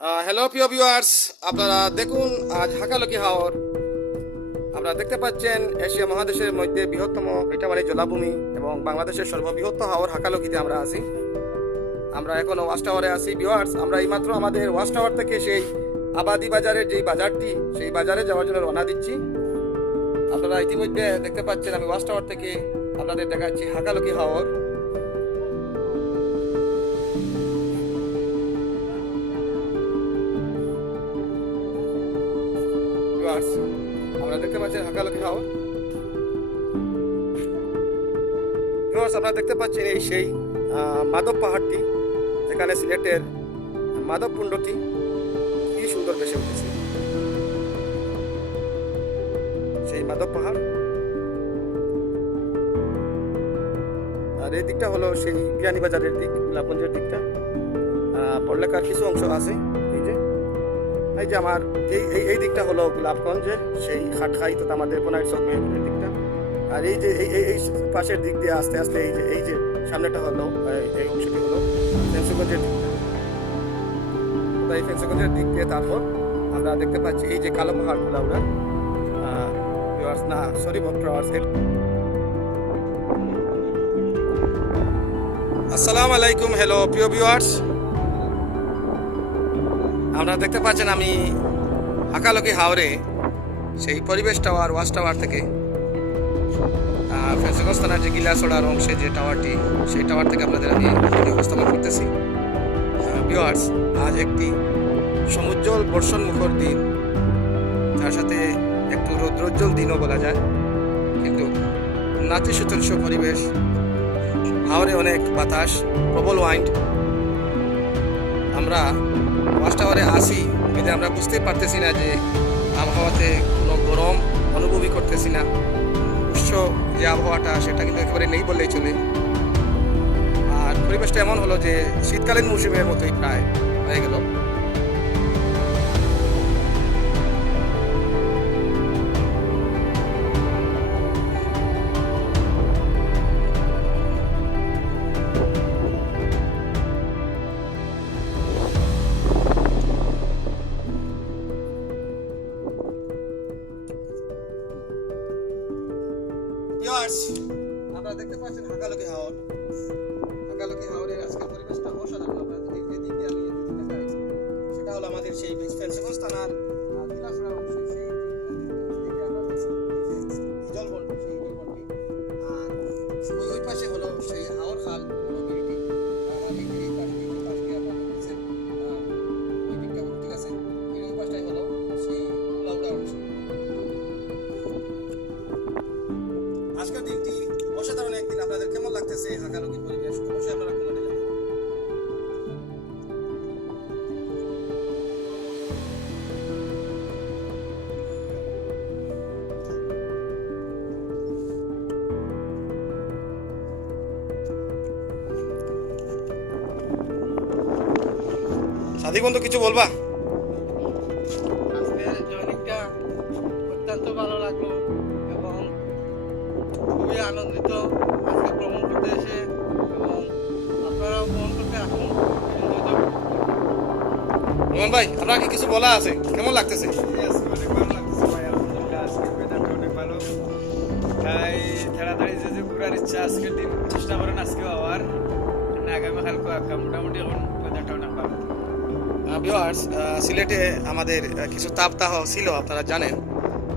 Hello প্রিয় viewers, আপনারা দেখুন আজ হাকালুকি হাওর। আপনারা দেখতে পাচ্ছেন এশিয়া মহাদেশের মধ্যে বৃহত্তম ভিটামারি জলাভূমি এবং বাংলাদেশের সর্ববৃহৎ হাওর হাকালুকিতে আমরা আছি। আমরা এখনো ওয়াচ টাওয়ারে আছি। ভিউয়ার্স, আমরা এইমাত্র আমাদের ওয়াচ টাওয়ার থেকে সেই আবাদি বাজারের যেই বাজারটি, সেই বাজারে যাওয়ার জন্য রওনা দিচ্ছি। আপনারা ইতিমধ্যে দেখতে পাচ্ছেন আমি ওয়াচ টাওয়ার থেকে আপনাদের দেখাচ্ছি হাকালুকি হাওর। ভিউয়ার্স, আমরা দেখতে পাচ্ছেন হাকালুকি হাওর। ভিউয়ার্স, আপনারা দেখতে পাচ্ছেন এই সেই মাধব পাহাড়টি, যেখানে সিলেটের মাধব কুণ্ডটি কি সুন্দর ভেসে উঠেছে। সেই মাধব পাহাড়, আর এই দিকটা হলো সেই বিয়ানীবাজারের দিক, গোলাপগঞ্জের দিকটা। পড়লেখার কিছু অংশ আছে। এই যে আমার এই দিকটা হলো গোলাপগঞ্জের সেই খাটখাই তথা আমাদের বোনাইট চক মেহেরপুরের দিকটা। আর এই যে এই পাশের দিক দিয়ে আস্তে আস্তে এই যে সামনেটা হলো এই অংশটি হলো ফেন্সগঞ্জের দিকটা। এই ফেন্সগঞ্জের দিক দিয়ে তারপর আমরা দেখতে পাচ্ছি এই যে কালো পাহাড়গুলা ওরা না সরি আসসালামু আলাইকুম। হ্যালো প্রিয় ভিউয়ার্স, আপনারা দেখতে পাচ্ছেন আমি হাকালুকি হাওরে সেই পরিবেশ টাওয়ার, ওয়াচ টাওয়ার থেকে ফেন্সগঞ্জ থানার যে গিলাছড়ার অংশে যে টাওয়ারটি, সেই টাওয়ার থেকে আপনাদের আমি উপস্থাপন করতেছি। ভিউয়ার্স, আজ একটি সমুজ্জ্বল বর্ষণ মুখর দিন, তার সাথে একটু রৌদ্রোজ্জ্বল দিনও বলা যায়, কিন্তু নাতিশীতোষ্ণ পরিবেশ। হাওরে অনেক বাতাস, প্রবল ওয়াইন্ড। আমরা ওয়াচ টাওয়ারে আসি কিন্তু আমরা বুঝতেই পারতেছি না যে আবহাওয়াতে কোনো গরম অনুভবই করতেছি না। উষ্ণ যে আবহাওয়াটা, সেটা কিন্তু একেবারে নেই বললেই চলে। আর পরিবেশটা এমন হলো যে শীতকালীন মৌসুমের মতোই প্রায় হয়ে গেল। আপনারা দেখতে পাচ্ছেন হাকালুকি হাওর। হাকালুকি হাওরের আজকের পরিবেশটা অসাধারণ। আপনারা এদিকে আমি দেখাই, সেটা হলো আমাদের সেই ফেন্সগঞ্জ থানার গিলাছড়ার অংশে সেই জলবন্টি, সেই জলবন্টি। আর ওই পাশে হলো সেই হাওর খাল নদীটি। আর এই পাশে আপনারা দেখছেন ওই দিকটা ঠিক আছে, ওই পাশটাই হলো সেই লাউডা অংশ। আজকের দিনটি অসাধারণ একদিন। আপনাদের কেমন লাগতেছে হাকালুকি পরিবেশ? অবশ্যই আপনারা কমেন্টে জানাবেন। সাথী বন্ধু, কিছু বলবা? আজকে জয়নিংটা অত্যন্ত ভালো লাগলো এবং খুবই আনন্দিত আজকে ভ্রমণ করতে এসে, এবং আপনারাও ভ্রমণ করতে আসুন। রোহন ভাই, আপনার কি কিছু বলা আছে? কেমন লাগতেছে? অনেক ভালো লাগতেছে ভাই, আলহামদুলিল্লাহ। আজকের ওয়েদারটা অনেক ভালো। তাই তাড়াতাড়ি যে ঘোরার ইচ্ছা, আজকের দিন চেষ্টা করেন আজকেও আবার, আগামীকালকে একটা মোটামুটি এখন ওয়েদারটা অনেক ভালো। ভিউয়ার্স, সিলেটে আমাদের কিছু তাপদাহ ছিল, আপনারা জানেন,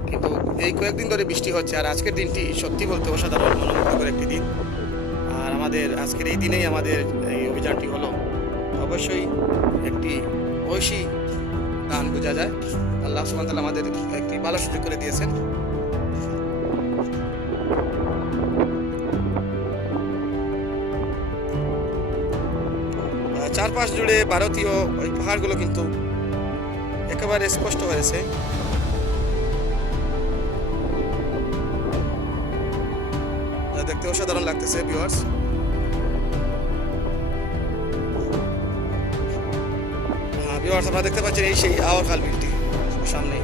কিন্তু এই কয়েকদিন ধরে বৃষ্টি হচ্ছে। আর আজকের দিনটি সত্যি বলতে অসাধারণ, মনোমুগ্ধকর একটি দিন। আর আমাদের আজকের এই দিনেই আমাদের এই অভিযানটি হলো। অবশ্যই একটি ঐশী গান বোঝা যায়। আল্লাহ সুবহানাহু ওয়া তাআলা আমাদের একটি ভালো সুযোগ করে দিয়েছেন। চারপাশ জুড়ে ভারতীয় ওই পাহাড়গুলো কিন্তু একেবারে স্পষ্ট হয়েছে। দেখতে অসাধারণ লাগতেছে ভিউয়ার্স। ভিউয়ার্স, আপনারা দেখতে পাচ্ছেন এই সেই আওয়ার খাল বিলটি সামনে।